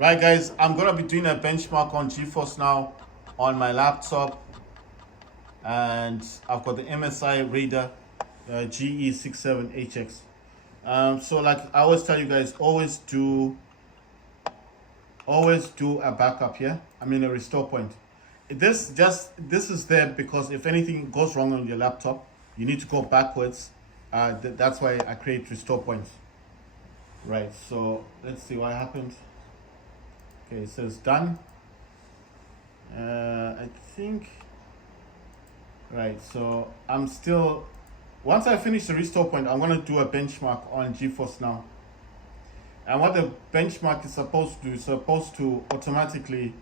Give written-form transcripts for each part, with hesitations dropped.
Right, guys, I'm gonna be doing a benchmark on Geforce Now on my laptop, and I've got the MSI Raider GE67HX. So, like I always tell you guys, always do a backup here. I mean a restore point. This is there because if anything goes wrong on your laptop, you need to go backwards. That's why I create restore points. Right. So let's see what happened. Okay, it says done. I think. Right, so I'm still. Once I finish the restore point, I'm gonna do a benchmark on GeForce Now. And what the benchmark is supposed to do is supposed to automatically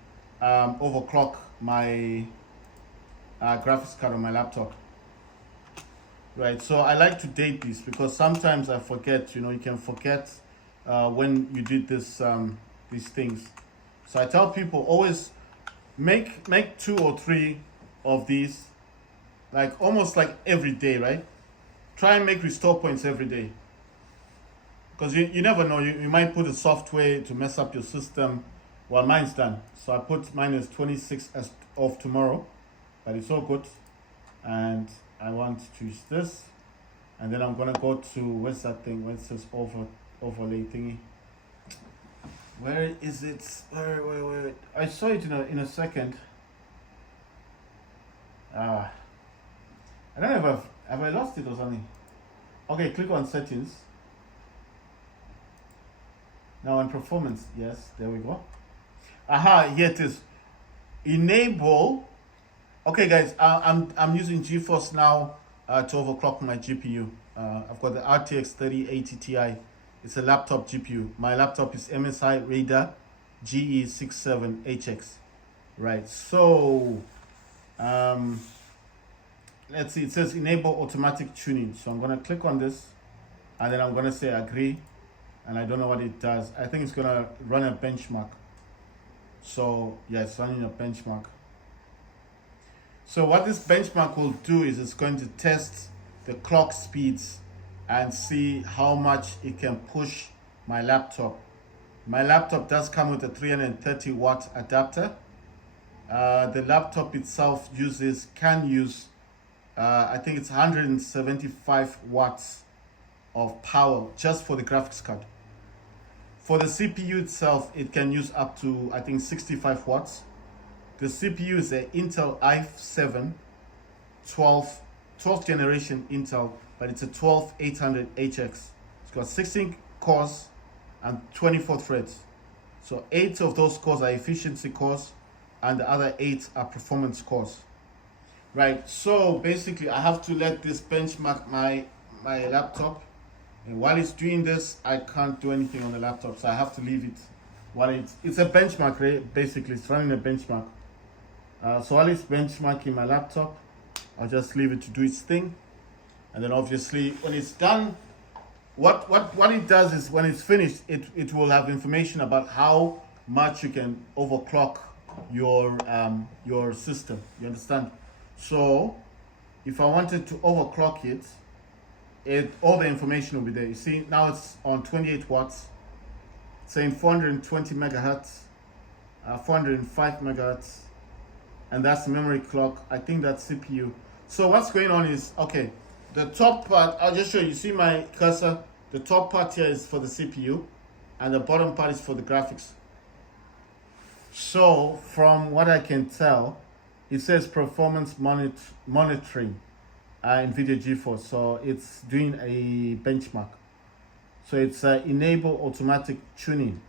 overclock my graphics card on my laptop. Right, so I like to date this because sometimes I forget. You can forget when you did these things. So I tell people always make two or three of these, like almost like every day, right? Try and make restore points every day, because you never know. You might put a software to mess up your system. Well, mine's done, so I put mine as 26 as of tomorrow, but it's all good. And I want to choose this, and then I'm gonna go to where's that thing? Where it says overlay thingy. Where is it? Wait. I saw it in a second. Ah, I don't know if have I lost it or something. Okay, click on settings. Now on performance, yes, there we go. Aha, here it is. Enable. Okay, guys, I'm using GeForce Now to overclock my GPU. I've got the RTX 3080 Ti. It's a laptop GPU. My laptop is MSI Raider GE67HX. Right, so let's see. It says enable automatic tuning. So I'm gonna click on this, and then I'm gonna say agree. And I don't know what it does. I think it's gonna run a benchmark. So yeah, it's running a benchmark. So what this benchmark will do is it's going to test the clock speeds and see how much it can push my laptop. My laptop does come with a 330 watt adapter. The laptop itself can use I think it's 175 watts of power just for the graphics card. For the CPU itself, it can use up to, I think, 65 watts. The CPU is an Intel i7 12th generation Intel, but it's a 12800HX. It's got 16 cores and 24 threads. So 8 of those cores are efficiency cores, and the other 8 are performance cores. Right, so basically I have to let this benchmark my laptop. And while it's doing this, I can't do anything on the laptop, so I have to leave it while it's a benchmark, right? Basically, it's running a benchmark. So while it's benchmarking my laptop, I'll just leave it to do its thing. And then obviously when it's done, what it does is when it's finished, it will have information about how much you can overclock your system. You understand? So if I wanted to overclock it, all the information will be there. You see, now it's on 28 watts, saying 420 megahertz, 405 megahertz, and that's memory clock. I think that's CPU. So what's going on is, okay, the top part, I'll just show you. See my cursor? The top part here is for the CPU, and the bottom part is for the graphics. So from what I can tell, it says performance monitoring. NVIDIA GeForce, so it's doing a benchmark. So it's enable automatic tuning,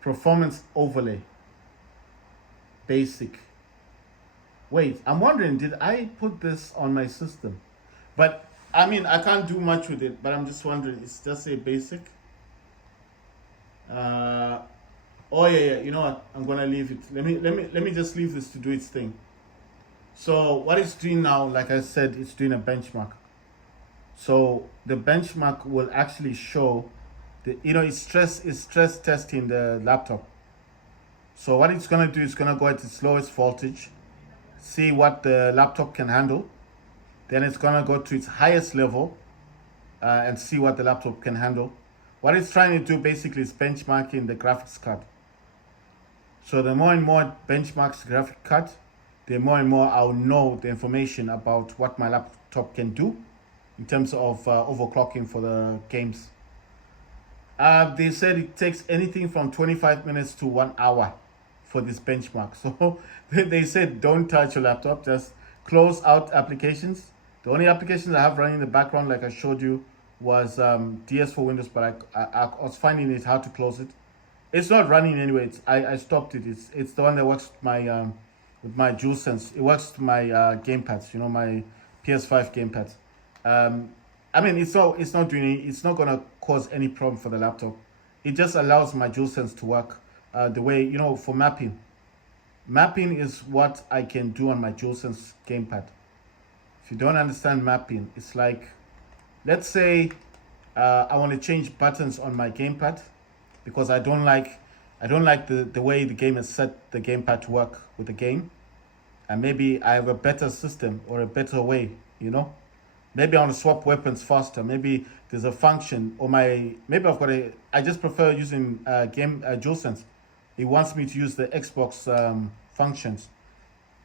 performance overlay, basic. Wait, I'm wondering, did I put this on my system? But I mean, I can't do much with it, but I'm just wondering, it's just a basic. Oh yeah, you know what, I'm gonna leave it. Let me just leave this to do its thing. So what it's doing now, like I said, it's doing a benchmark. So the benchmark will actually show it's stress testing the laptop. So what it's gonna do is gonna go at its lowest voltage, see what the laptop can handle. Then it's gonna go to its highest level and see what the laptop can handle. What it's trying to do basically is benchmarking the graphics card. So the more and more it benchmarks the graphic card, the more and more I'll know the information about what my laptop can do in terms of overclocking for the games. They said it takes anything from 25 minutes to 1 hour for this benchmark. So they said don't touch your laptop, just close out applications. The only applications I have running in the background, like I showed you, was DS for Windows, but I was finding it hard to close it. It's not running anyway. I stopped it. It's the one that works with my DualSense. It works with my gamepads. You know, my PS5 gamepads. I mean, it's not doing it. It's not gonna cause any problem for the laptop. It just allows my DualSense to work the way, you know, for mapping. Mapping is what I can do on my DualSense gamepad. If you don't understand mapping, it's like, let's say I want to change buttons on my gamepad because I don't like the way the game has set the gamepad to work with the game, and maybe I have a better system or a better way, you know. Maybe I want to swap weapons faster. Maybe there's a function, or maybe I just prefer using DualSense. It wants me to use the Xbox functions.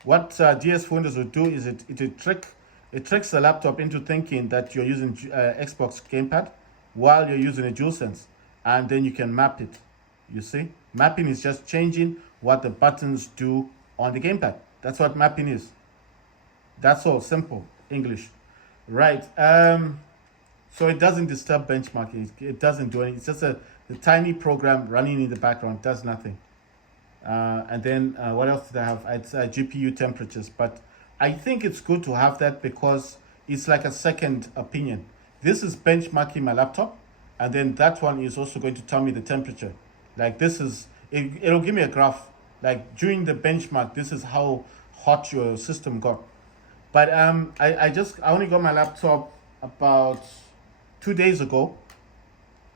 What DS for Windows would do is it tricks the laptop into thinking that you're using Xbox gamepad while you're using a DualSense, and then you can map it. You see, mapping is just changing what the buttons do on the gamepad. That's what mapping is. That's all, simple English, right? So it doesn't disturb benchmarking. It doesn't do anything. It's just a tiny program running in the background. Does nothing. And then what else did I have? It's GPU temperatures, but I think it's good to have that because it's like a second opinion. This is benchmarking my laptop, and then that one is also going to tell me the temperature. Like it'll give me a graph. Like during the benchmark, this is how hot your system got. But I only got my laptop about 2 days ago.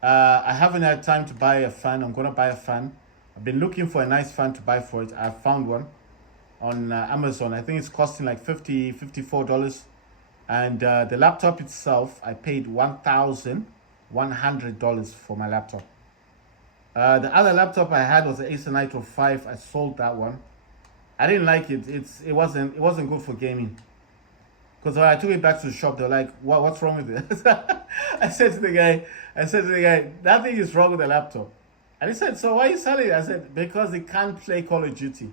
I haven't had time to buy a fan. I'm gonna buy a fan. I've been looking for a nice fan to buy for it. I found one on Amazon. I think it's costing like $54. And the laptop itself, I paid $1,100 for my laptop. The other laptop I had was the Acer Nitro 5. I sold that one. I didn't like it. It wasn't good for gaming. Because when I took it back to the shop, they're like, what's wrong with it? I said to the guy, nothing is wrong with the laptop. And he said, so why are you selling it? I said, because it can't play Call of Duty.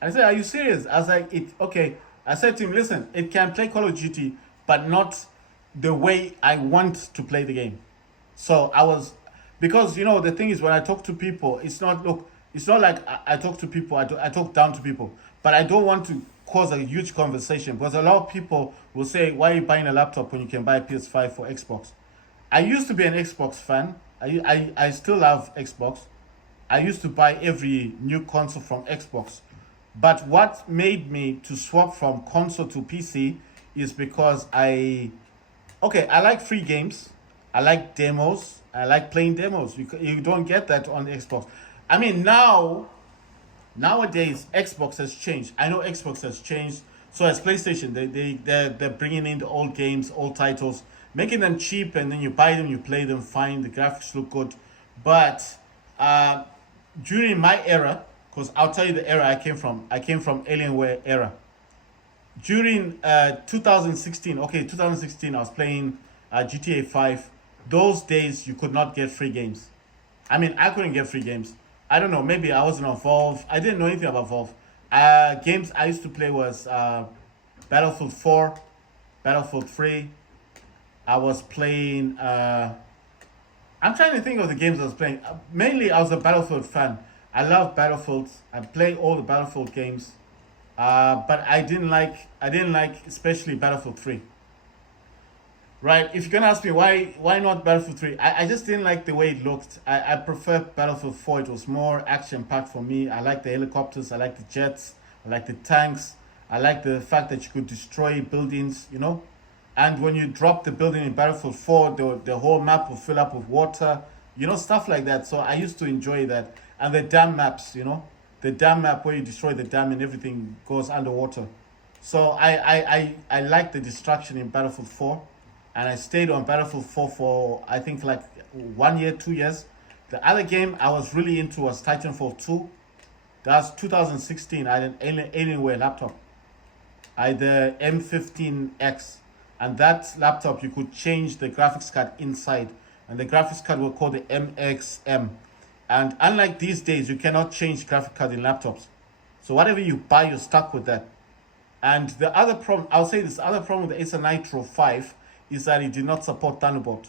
And I said, are you serious? I was like, okay. I said to him, listen, it can play Call of Duty, but not the way I want to play the game. So because, you know, the thing is, when I talk to people, it's not like I talk to people, I talk down to people, but I don't want to cause a huge conversation because a lot of people will say, why are you buying a laptop when you can buy a PS5 for Xbox? I used to be an Xbox fan. I still love Xbox. I used to buy every new console from Xbox. But what made me to swap from console to PC is because I like free games. I like demos. I like playing demos. You don't get that on Xbox. I mean, nowadays, Xbox has changed. I know Xbox has changed. So as PlayStation, they're bringing in the old games, old titles, making them cheap, and then you buy them, you play them, fine. The graphics look good. But during my era, because I'll tell you the era I came from. I came from Alienware era. During 2016, I was playing GTA 5. Those days, you could not get free games. I mean, I couldn't get free games. I don't know, maybe I wasn't on Valve. I didn't know anything about Valve. Games I used to play was Battlefield 4, Battlefield 3. I was playing... I'm trying to think of the games I was playing. Mainly, I was a Battlefield fan. I love Battlefield. I play all the Battlefield games. But I didn't like especially Battlefield 3. Right, if you're gonna ask me why not Battlefield 3, I just didn't like the way it looked. I prefer Battlefield 4. It was more action packed for me. I like the helicopters, I like the jets, I like the tanks, I like the fact that you could destroy buildings, you know. And when you drop the building in Battlefield 4, the whole map will fill up with water, you know, stuff like that. So I used to enjoy that. And the dam maps, you know, the dam map where you destroy the dam and everything goes underwater. So I like the destruction in Battlefield 4. And I stayed on Battlefield 4 for, I think, like 1 year, 2 years. The other game I was really into was Titanfall 2. That's 2016. I had an Alienware laptop. I had the M15X. And that laptop, you could change the graphics card inside. And the graphics card was called the MXM. And unlike these days, you cannot change graphic card in laptops. So whatever you buy, you're stuck with that. And the other problem, I'll say this other problem with the Acer Nitro 5 is that it did not support Thunderbolt.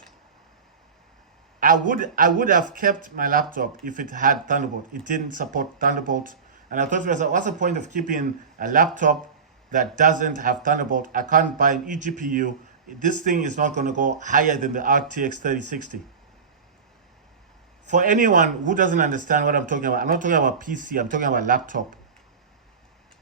I would have kept my laptop if it had Thunderbolt. It didn't support Thunderbolt. And I thought to myself, what's the point of keeping a laptop that doesn't have Thunderbolt? I can't buy an eGPU. This thing is not going to go higher than the RTX 3060. For anyone who doesn't understand what I'm talking about, I'm not talking about PC, I'm talking about laptop.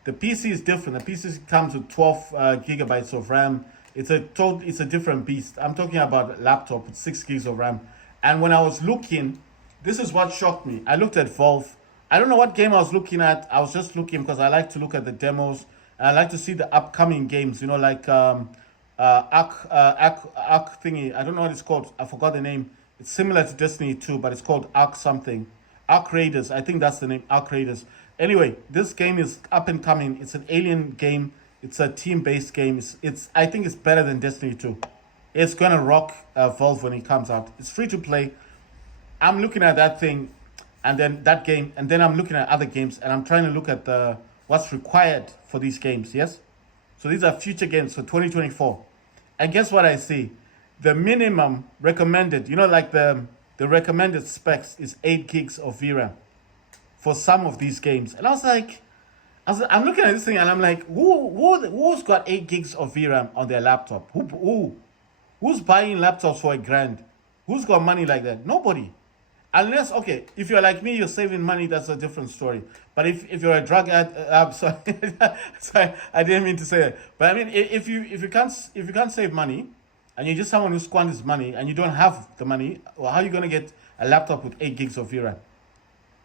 The PC is different. The PC comes with 12 gigabytes of RAM. It's a different beast. I'm talking about a laptop with 6 gigs of RAM. And when I was looking, this is what shocked me. I looked at Valve. I don't know what game I was looking at. I was just looking because I like to look at the demos. And I like to see the upcoming games, like Arc thingy. I don't know what it's called. I forgot the name. It's similar to Destiny 2, but it's called Arc something. Arc Raiders. I think that's the name, Arc Raiders. Anyway, this game is up and coming. It's an alien game. It's a team-based game. I think it's better than Destiny 2. It's gonna rock Valve when it comes out. It's free to play. I'm looking at that thing, and then that game, and then I'm looking at other games, and I'm trying to look at what's required for these games. Yes, so these are future games for 2024. And guess what I see? The minimum recommended, like the recommended specs is 8 gigs of VRAM for some of these games. And I'm looking at this thing, and I'm like, who's got 8 gigs of VRAM on their laptop? Who's buying laptops for $1,000? Who's got money like that? Nobody. Unless, okay, if you're like me, you're saving money, that's a different story. But if you're a drug addict, sorry, sorry, I didn't mean to say that. But I mean, if you can't save money, and you're just someone who squanders money, and you don't have the money, well, how are you gonna get a laptop with 8 gigs of VRAM?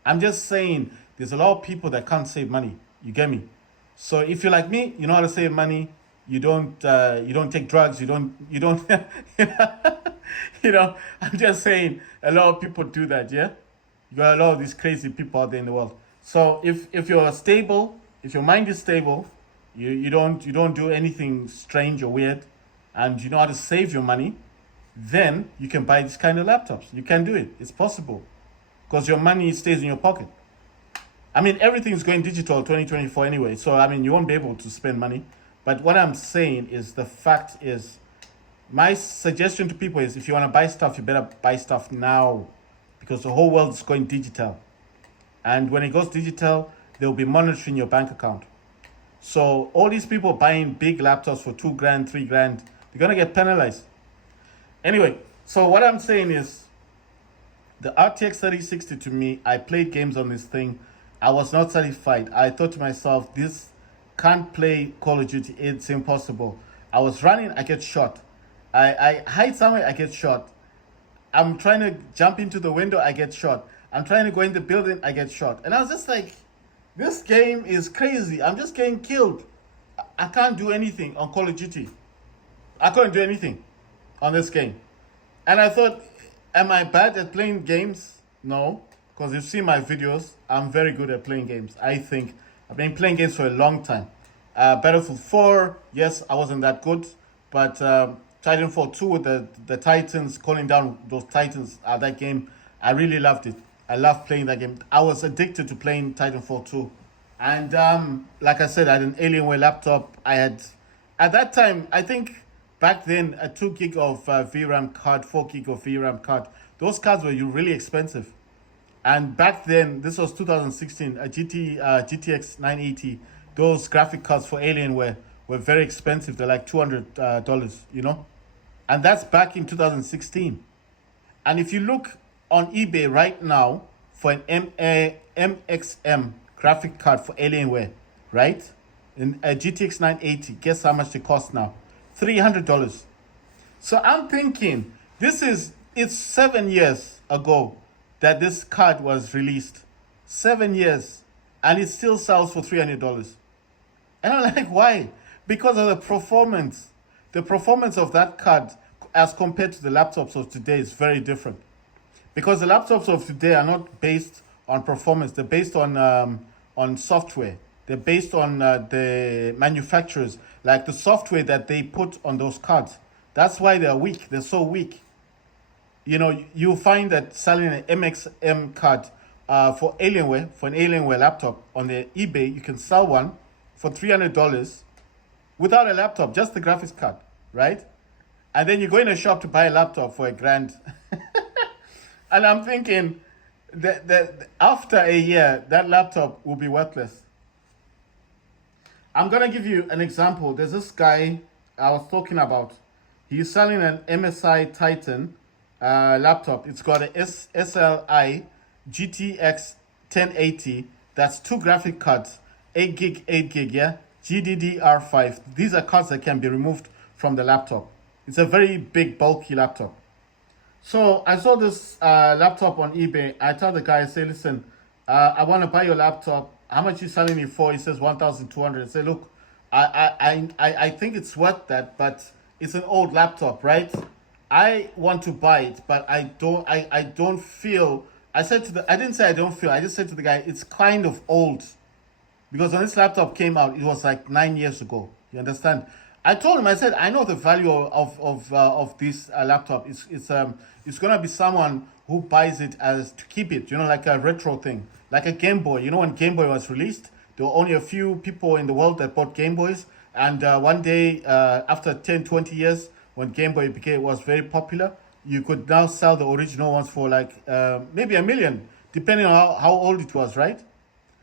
I'm just saying, there's a lot of people that can't save money. You get me? So if you're like me, you know how to save money. You don't take drugs. You don't. I'm just saying, a lot of people do that. Yeah, you got a lot of these crazy people out there in the world. So if you're stable, if your mind is stable, you don't do anything strange or weird, and you know how to save your money, then you can buy this kind of laptops. You can do it. It's possible, because your money stays in your pocket. I mean, everything's going digital 2024 anyway. So I mean, you won't be able to spend money. But what I'm saying is, the fact is, my suggestion to people is, if you want to buy stuff, you better buy stuff now, because the whole world is going digital. And when it goes digital, they'll be monitoring your bank account. So all these people buying big laptops for $2,000, $3,000, they're going to get penalized. Anyway, so what I'm saying is, the RTX 3060 to me, I played games on this thing. I was not satisfied. I thought to myself, this can't play Call of Duty. It's impossible. I was running, I get shot. I hide somewhere, I get shot. I'm trying to jump into the window, I get shot. I'm trying to go in the building, I get shot. And I was just like, this game is crazy. I'm just getting killed. I can't do anything on Call of Duty. I couldn't do anything on this game. And I thought, am I bad at playing games? No, because you've seen my videos. I'm very good at playing games. I think I've been playing games for a long time. Battlefield 4, yes, I wasn't that good. But Titanfall 2 with the Titans, calling down those Titans, that game, I really loved it. I loved playing that game. I was addicted to playing Titanfall 2. And like I said, I had an Alienware laptop. I had, at that time, I think back then, a 2 gig of VRAM card, 4 gig of VRAM card. Those cards were really expensive. And back then, this was 2016, a GTX 980. Those graphic cards for Alienware were very expensive. They're like $200, And that's back in 2016. And if you look on eBay right now for an MXM graphic card for Alienware, right? In a GTX 980, guess how much they cost now? $300. So I'm thinking, it's 7 years ago that this card was released. 7 years. And it still sells for $300. And I'm like, why? Because of the performance. The performance of that card as compared to the laptops of today is very different. because the laptops of today are not based on performance. They're based on software. They're based on the manufacturers, like the software that they put on those cards. That's why they're weak. They're so weak. You'll find that selling an MXM card for an Alienware laptop on the eBay, you can sell one for $300 without a laptop, just the graphics card, right? And then you go in a shop to buy a laptop for $1,000. And I'm thinking that after a year, that laptop will be worthless. I'm gonna give you an example. There's this guy I was talking about. He's selling an MSI Titan laptop. It's got a SLI GTX 1080. That's 2 graphic cards, 8 gig, yeah. GDDR5. These are cards that can be removed from the laptop. It's a very big, bulky laptop. So I saw this laptop on eBay. I tell the guy, I say, listen, I want to buy your laptop. How much you selling it for? He says 1,200. I say, look, I think it's worth that, but it's an old laptop, right? I want to buy it, but I don't feel. I didn't say I don't feel. I just said to the guy, it's kind of old, because when this laptop came out, it was like 9 years ago. You understand? I told him, I said, I know the value of this laptop. It's gonna be someone who buys it as to keep it, like a retro thing, like a Game Boy. When Game Boy was released, there were only a few people in the world that bought Game Boys, and one day, after 10, 20 years, when Game Boy was very popular, you could now sell the original ones for like maybe $1 million, depending on how old it was, right?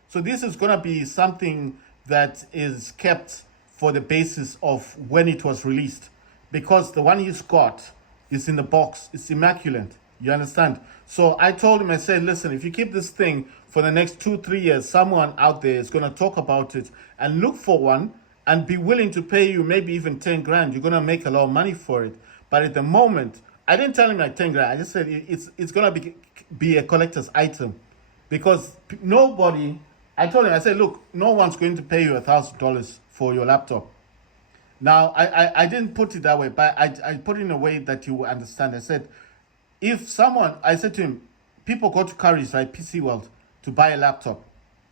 So this is gonna be something that is kept for the basis of when it was released, because the one he's got is in the box. It's immaculate. You understand? So I told him, I said, listen, if you keep this thing for the next 2-3 years, someone out there is going to talk about it and look for one and be willing to pay you maybe even 10 grand. You're going to make a lot of money for it. But at the moment, I didn't tell him like 10 grand. I just said it's going to be a collector's item, because nobody, I told him, I said, look, no one's going to pay you $1,000 for your laptop. Now, I didn't put it that way, but I put it in a way that you will understand. I said, I said to him, people go to Curry's, right, PC World, to buy a laptop.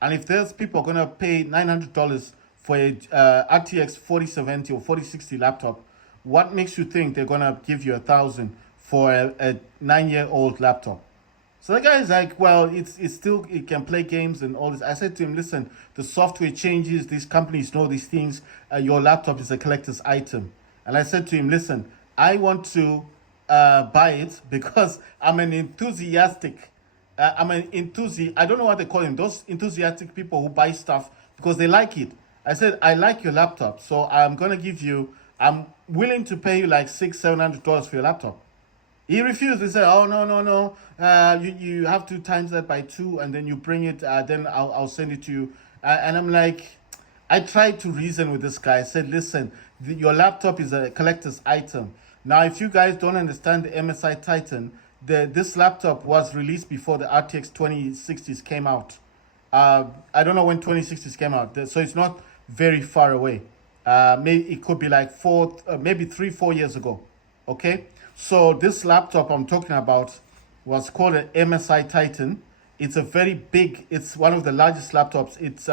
And if there's people going to pay $900 for a RTX 4070 or 4060 laptop, what makes you think they're going to give you $1,000 for a 9-year-old laptop? So the guy is like, well, it can play games and all this. I said to him, listen, the software changes. These companies know these things. Your laptop is a collector's item. And I said to him, listen, I want to buy it because I'm an enthusiastic. I don't know what they call him. Those enthusiastic people who buy stuff because they like it. I said, I like your laptop, so I'm willing to pay you like $600-700 for your laptop. He refused. He said, oh, no. You have to times that by 2 and then you bring it, then I'll send it to you. And I'm like, I tried to reason with this guy. I said, listen, your laptop is a collector's item. Now, if you guys don't understand the MSI Titan, this laptop was released before the RTX 2060s came out. I don't know when 2060s came out, so it's not very far away. Maybe it could be like maybe 3-4 years ago. Okay, so this laptop I'm talking about was called an MSI Titan. It's a very big. It's one of the largest laptops. It's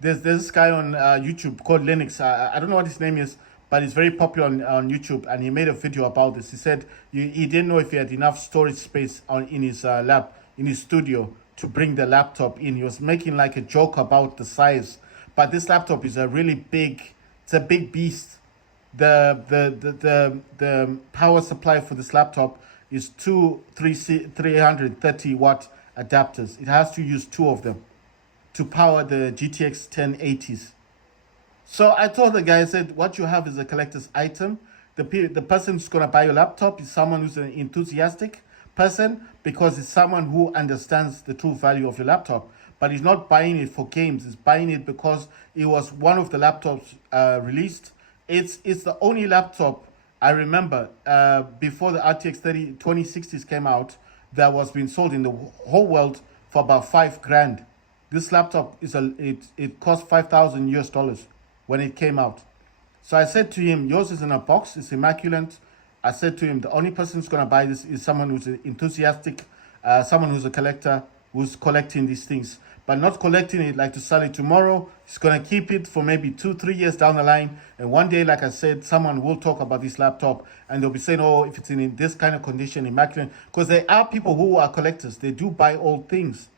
there's this guy on YouTube called Linux. I don't know what his name is, but it's very popular on YouTube, and he made a video about this. He said he didn't know if he had enough storage space in his in his studio to bring the laptop in. He was making like a joke about the size, but this laptop is a really big. It's a big beast. The power supply for this laptop is 330 watt adapters. It has to use 2 of them to power the GTX 1080s. So I told the guy, I said, what you have is a collector's item. The person who's going to buy your laptop is someone who's an enthusiastic person, because it's someone who understands the true value of your laptop. But he's not buying it for games. He's buying it because it was one of the laptops released. It's the only laptop I remember before the RTX 2060s came out that was being sold in the whole world for about $5 grand. This laptop it cost $5,000 when it came out. So I said to him, yours is in a box, it's immaculate. I said to him, the only person who's going to buy this is someone who's enthusiastic someone who's a collector who's collecting these things, but not collecting it like to sell it tomorrow. He's gonna keep it for maybe 2 3 years down the line, and one day, like I said, someone will talk about this laptop and they'll be saying, oh, if it's in this kind of condition, immaculate, because there are people who are collectors, they do buy old things,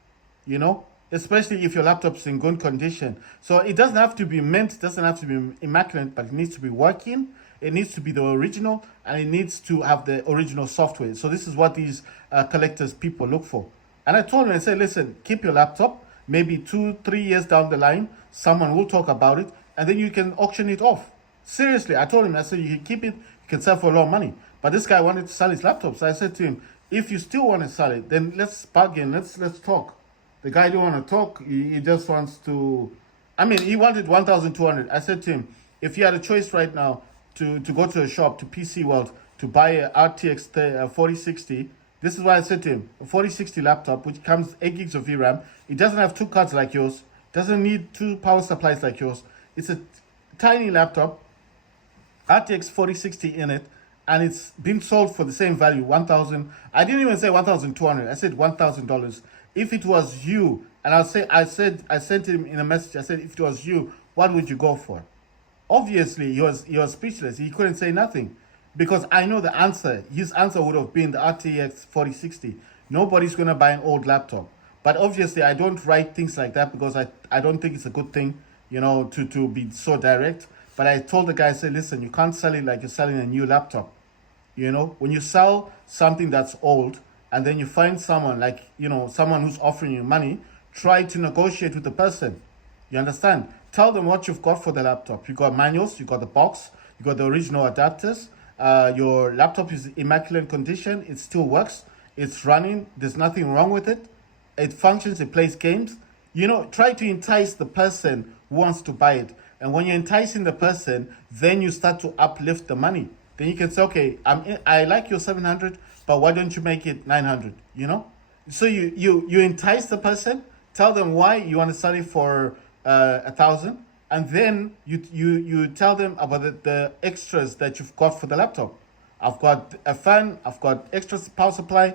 you know, especially if your laptop's in good condition. So it doesn't have to be mint, it doesn't have to be immaculate, but it needs to be working. It needs to be the original, and it needs to have the original software. So this is what these collectors people look for. And I told him, I said, listen, keep your laptop. Maybe 2 3 years down the line, someone will talk about it, and then you can auction it off. Seriously, I told him, I said, you can keep it, you can sell for a lot of money. But this guy wanted to sell his laptop. So I said to him, if you still want to sell it, then let's bargain, let's talk. The guy didn't want to talk. He just wants to. I mean, he wanted 1,200. I said to him, if you had a choice right now to go to a shop, to PC World, to buy a RTX 4060, this is why I said to him, a 4060 laptop, which comes 8 gigs of VRAM. It doesn't have 2 cards like yours. Doesn't need 2 power supplies like yours. It's a tiny laptop, RTX 4060 in it, and it's been sold for the same value, 1,000. I didn't even say 1,200. I said $1,000. If it was you, and I sent him in a message, I said, if it was you, what would you go for? Obviously, he was speechless. He couldn't say nothing because I know the answer. His answer would have been the RTX 4060. Nobody's going to buy an old laptop. But obviously, I don't write things like that because I don't think it's a good thing, you know, to be so direct. But I told the guy, I said, listen, you can't sell it like you're selling a new laptop. You know, when you sell something that's old and then you find someone like, you know, someone who's offering you money, try to negotiate with the person. You understand? Tell them what you've got for the laptop. You got manuals, you got the box, you got the original adapters. Your laptop is immaculate condition. It still works. It's running. There's nothing wrong with it. It functions. It plays games. You know, try to entice the person who wants to buy it. And when you're enticing the person, then you start to uplift the money. Then you can say, okay, I like your 700, but why don't you make it 900? You know? So you entice the person, tell them why you want to sell it for 1,000, and then you tell them about the extras that you've got for the laptop. I've got a fan, I've got extra power supply,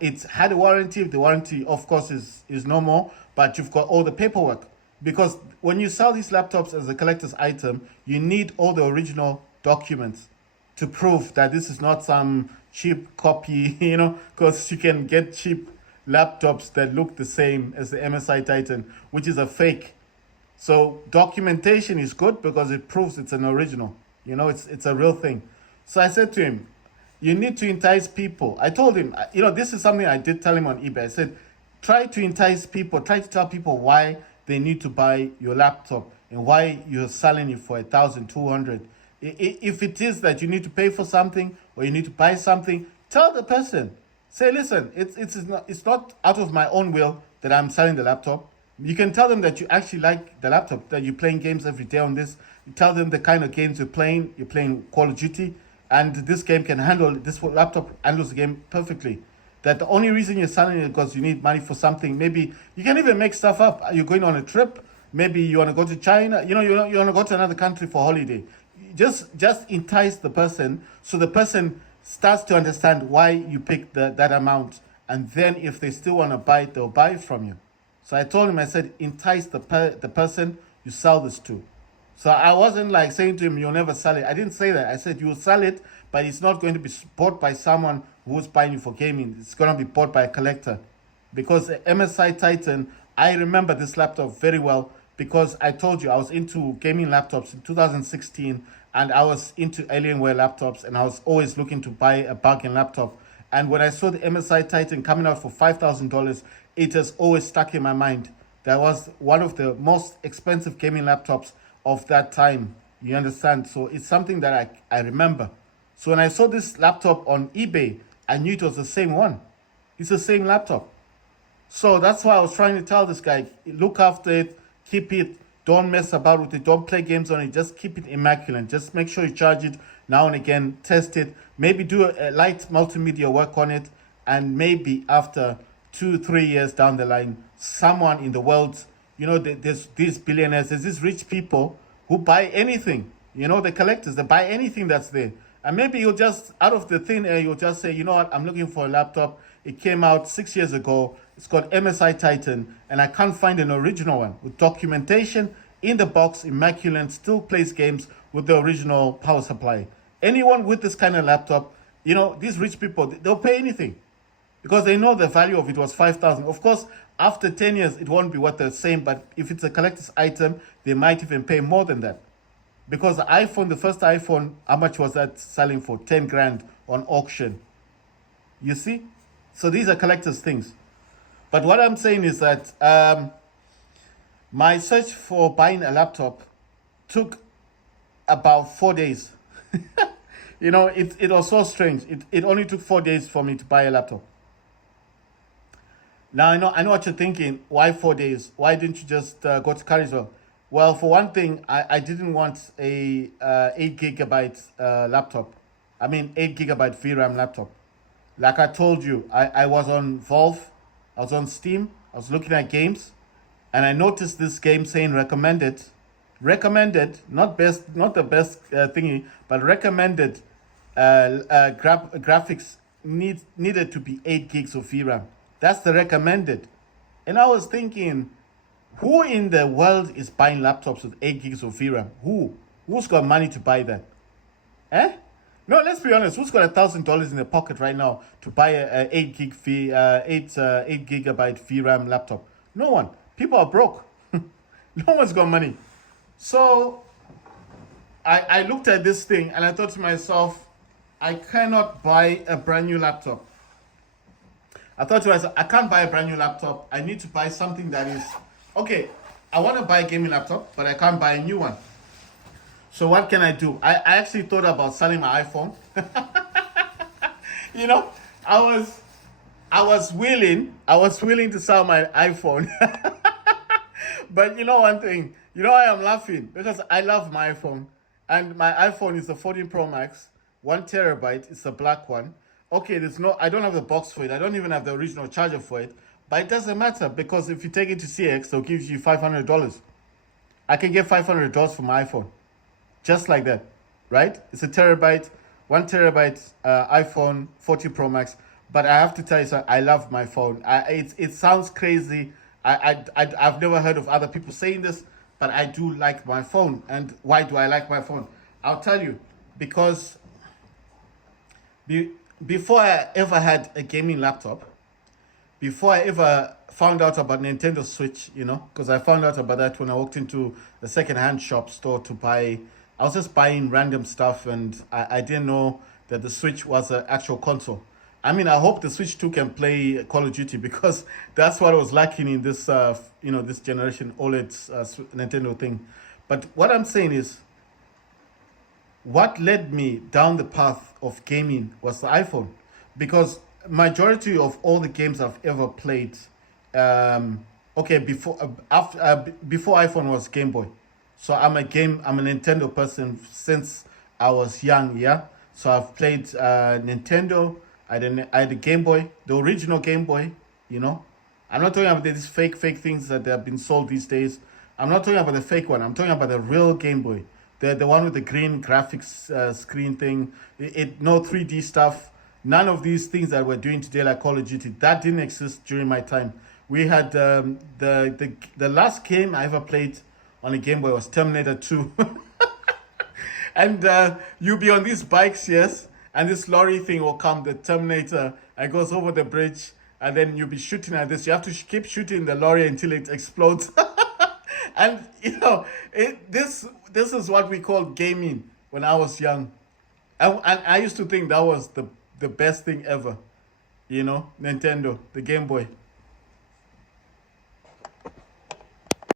it's had a warranty. The warranty, of course, is no more, but you've got all the paperwork. Because when you sell these laptops as a collector's item, you need all the original documents to prove that this is not some cheap copy, you know, because you can get cheap laptops that look the same as the MSI Titan, which is a fake. So documentation is good because it proves it's an original. You know, it's a real thing. So I said to him, you need to entice people. I told him, you know, this is something I did tell him on eBay. I said, try to entice people, try to tell people why they need to buy your laptop and why you're selling it for 1,200. If it is that you need to pay for something or you need to buy something, tell the person. Say, listen, it's not out of my own will that I'm selling the laptop. You can tell them that you actually like the laptop, that you're playing games every day on this. You tell them the kind of games you're playing. You're playing Call of Duty, and this game can handle, this laptop handles the game perfectly. That the only reason you're selling it because you need money for something. Maybe you can even make stuff up. You're going on a trip. Maybe you want to go to China. You know, you want to go to another country for holiday. Just entice the person so the person starts to understand why you picked that amount. And then if they still want to buy it, they'll buy it from you. So I told him, I said, entice the person you sell this to. So I wasn't like saying to him, you'll never sell it. I didn't say that. I said, you'll sell it, but it's not going to be bought by someone who's buying you for gaming. It's going to be bought by a collector. Because the MSI Titan, I remember this laptop very well because I told you I was into gaming laptops in 2016 and I was into Alienware laptops and I was always looking to buy a bargain laptop. And when I saw the MSI Titan coming out for $5,000, it has always stuck in my mind. That was one of the most expensive gaming laptops of that time. You understand? So it's something that I remember. So when I saw this laptop on eBay, I knew it was the same one. It's the same laptop. So that's why I was trying to tell this guy, look after it, keep it, don't mess about with it, don't play games on it, just keep it immaculate. Just make sure you charge it now and again, test it, maybe do a light multimedia work on it, and maybe after 2-3 years down the line, someone in the world, you know, there's these billionaires, there's these rich people who buy anything, you know, the collectors, they buy anything that's there. And maybe you'll just, out of the thin air, you'll just say, you know what, I'm looking for a laptop. It came out 6 years ago. It's called MSI Titan, and I can't find an original one with documentation in the box, immaculate, still plays games with the original power supply. Anyone with this kind of laptop, these rich people, they'll pay anything because they know the value of it was 5,000. Of course, after 10 years, it won't be worth the same, but if it's a collector's item, they might even pay more than that. Because the first iPhone, how much was that selling for? 10 grand on auction. You see? So these are collector's things. But what I'm saying is that my search for buying a laptop took about 4 days. It was so strange. It only took 4 days for me to buy a laptop. Now I know what you're thinking. Why 4 days? Why didn't you just go to Cariswell? Well, for one thing, I didn't want a 8 gigabyte laptop. I mean 8 gigabyte VRAM laptop. Like I told you, I was on Valve, I was on Steam, I was looking at games, and I noticed this game saying recommended, not the best thingy, but recommended graphics needed to be 8 gigs of VRAM. That's the recommended. And I was thinking, who in the world is buying laptops with 8 gigs of VRAM? Who's got money to buy that? Eh? No, let's be honest. Who's got $1,000 in their pocket right now to buy a 8 gigabyte VRAM laptop? No one. People are broke. No one's got money. So I looked at this thing and I thought to myself, I cannot buy a brand new laptop. I thought to myself, I can't buy a brand new laptop. I need to buy something that is okay. I want to buy a gaming laptop, but I can't buy a new one. So what can I do? I actually thought about selling my iPhone. I was willing to sell my iPhone. But one thing, I am laughing because I love my iPhone. And my iPhone is the 14 Pro Max, 1 terabyte. It's a black one. Okay, I don't have the box for it. I don't even have the original charger for it. But it doesn't matter because if you take it to CX, they'll give you $500. I can get $500 for my iPhone. Just like that, right? It's a terabyte, 1 terabyte iPhone 14 Pro Max. But I have to tell you something, I love my phone. It sounds crazy. I've never heard of other people saying this, but I do like my phone. And why do I like my phone? I'll tell you, because before I ever had a gaming laptop, before I ever found out about Nintendo Switch, because I found out about that when I walked into the second-hand shop store to buy. I was just buying random stuff, and I didn't know that the Switch was an actual console. I mean, I hope the Switch 2 can play Call of Duty because that's what I was lacking in this, this generation OLED Nintendo thing. But what I'm saying is, what led me down the path of gaming was the iPhone, because majority of all the games I've ever played, before iPhone was Game Boy. So I'm a Nintendo person since I was young, yeah. So I've played Nintendo. I had a Game Boy, the original Game Boy. I'm not talking about these fake things that have been sold these days. I'm not talking about the fake one. I'm talking about the real Game Boy, the one with the green graphics screen thing. No 3D stuff. None of these things that we're doing today, like Call of Duty, that didn't exist during my time. We had the last game I ever played on a Game Boy was Terminator 2. And you'll be on these bikes, yes, and this lorry thing will come, the Terminator, and goes over the bridge, and then you'll be shooting at this. You have to keep shooting the lorry until it explodes. And this is what we called gaming when I was young. And I used to think that was the best thing ever. Nintendo, the Game Boy.